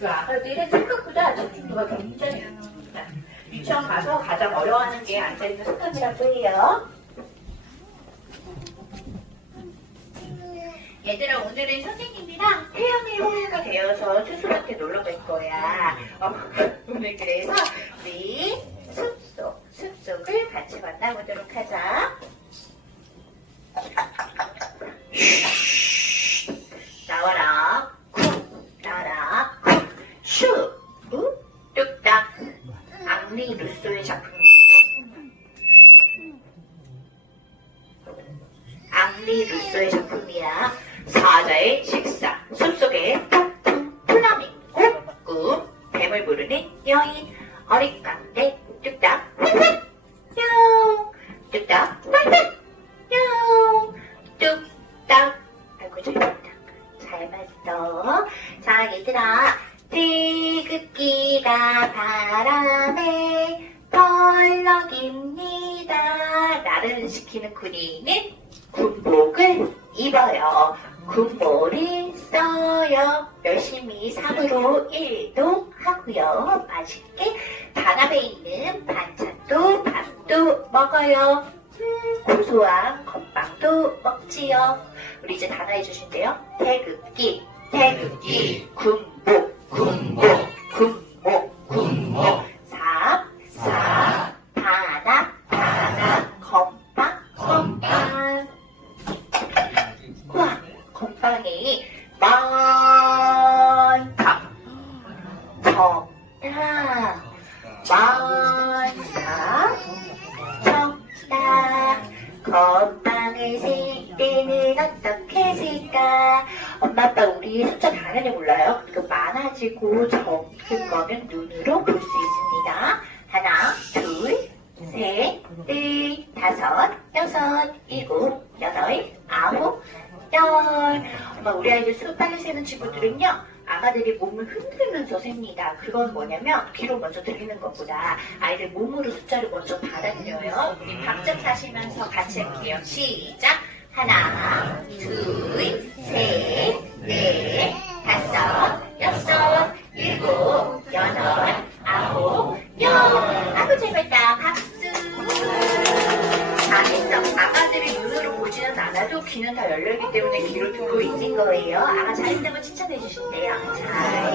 그 아가들은 생각보다 집중도가 굉장히 높습니다. 유치원 가서 가장 어려워하는 게 앉아있는 습관이라고 해요. 얘들아 오늘은 선생님이랑 태양의 호야가 되어서 스스로한테 놀러 갈 거야. 어, 오늘 그래서 우리 숲속, 숲속을 같이 만나보도록 하자. 루소의 작품입니다. 앙리 루소의 작품이야. 사자의 식사, 숲속의 플라밍고, 꿈, 뱀을 부르는 여인, 어릿광대, 뚝딱, 뿅, 뚝딱, 뿅, 뚝딱. 아이고, 잘했다. 잘 봤어. 자, 얘들아. 태극기가 바람에 지키는 군인은 군복을 입어요. 군복을 써요. 열심히 삼으로 일도 하고요. 맛있게 단합에 있는 반찬도 밥도 먹어요. 음, 고소한 건빵도 먹지요. 우리 이제 단어 해주신대요. 태극기, 태극기, 군복, 건빵이 많다. 적다. 많다. 적다. 건빵을 쓸 때는 어떻게 쓸까? 엄마 아빠 우리 숫자 당연히 몰라요. 그리고 많아지고 적은 거는 눈으로 볼 수 있습니다. 하나, 둘, 셋, 넷, 다섯, 여섯, 일곱, 여덟, 아홉, 열. 엄마 우리 아이들 수 빨리 세는 친구들은요. 아가들이 몸을 흔들면서 셉니다. 그건 뭐냐면 귀로 먼저 들리는 것보다 아이들 몸으로 숫자를 먼저 받아들여요. 우리 각자 사시면서 같이 할게요. 시작. 하나, 둘, 셋, 넷, 않아도 귀는 다 열려있기 때문에 귀로 듣고 있는 거예요. 아가 잘했다고 칭찬해 주신대요. 잘